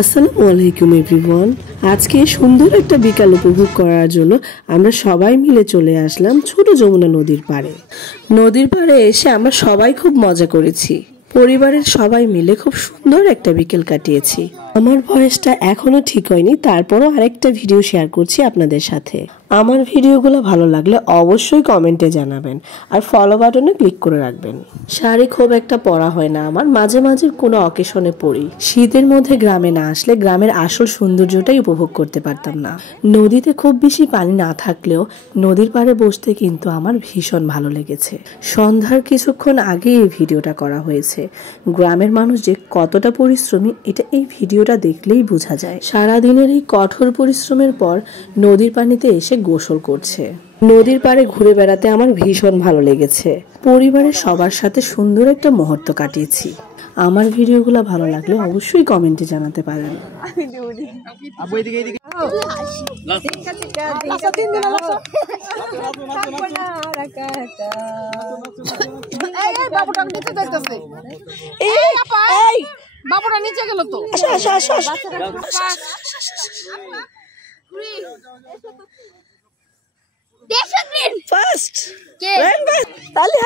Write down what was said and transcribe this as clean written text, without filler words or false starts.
আসসালামু আলাইকুম এভরিওয়ান। আজকে সুন্দর একটা বিকাল উপভোগ করার জন্য আমরা সবাই মিলে চলে আসলাম ছোট যমুনা নদীর পাড়ে। নদীর পাড়ে এসে আমরা সবাই খুব মজা করেছি। পরিবারের সবাই মিলে খুব সুন্দর একটা বিকেল কাটিয়েছি। আমার ভয়েসটা এখনো ঠিক হয়নি, তারপরও আরেকটা ভিডিও শেয়ার করছি আপনাদের সাথে। আমার ভিডিওগুলো ভালো লাগলে অবশ্যই কমেন্টে জানাবেন আর ফলো বাটনে ক্লিক করে রাখবেন। শাড়ি খুব একটা পরা হয় না আমার, মাঝে মাঝে কোনো অকেশনে পরি। শীতের মধ্যে গ্রামে না আসলে গ্রামের আসল সৌন্দর্যটাই উপভোগ করতে পারতাম না। নদীতে খুব বেশি পানি না থাকলেও নদীর পাড়ে বসতে কিন্তু আমার ভীষণ ভালো লেগেছে। সন্ধ্যার কিছুক্ষণ আগে এই ভিডিওটা করা হয়েছে। গ্রামের মানুষ যে কতটা পরিশ্রমী এটা এই ভিডিওটা দেখলেই বোঝা যায়। সারাদিনের এই কঠোর পরিশ্রমের পর নদীর পানিতে এসে গোসল করছে। নদীর পাড়ে ঘুরে বেড়াতে আমার ভীষণ ভালো লেগেছে। পরিবারের সবার সাথে সুন্দর একটা মুহূর্ত কাটিয়েছি। আমার ভিডিওগুলো ভালো লাগলে অবশ্যই কমেন্টে জানাতে পারেন। বাবুটা নিচে গেল তো। ফার্স্ট তাহলে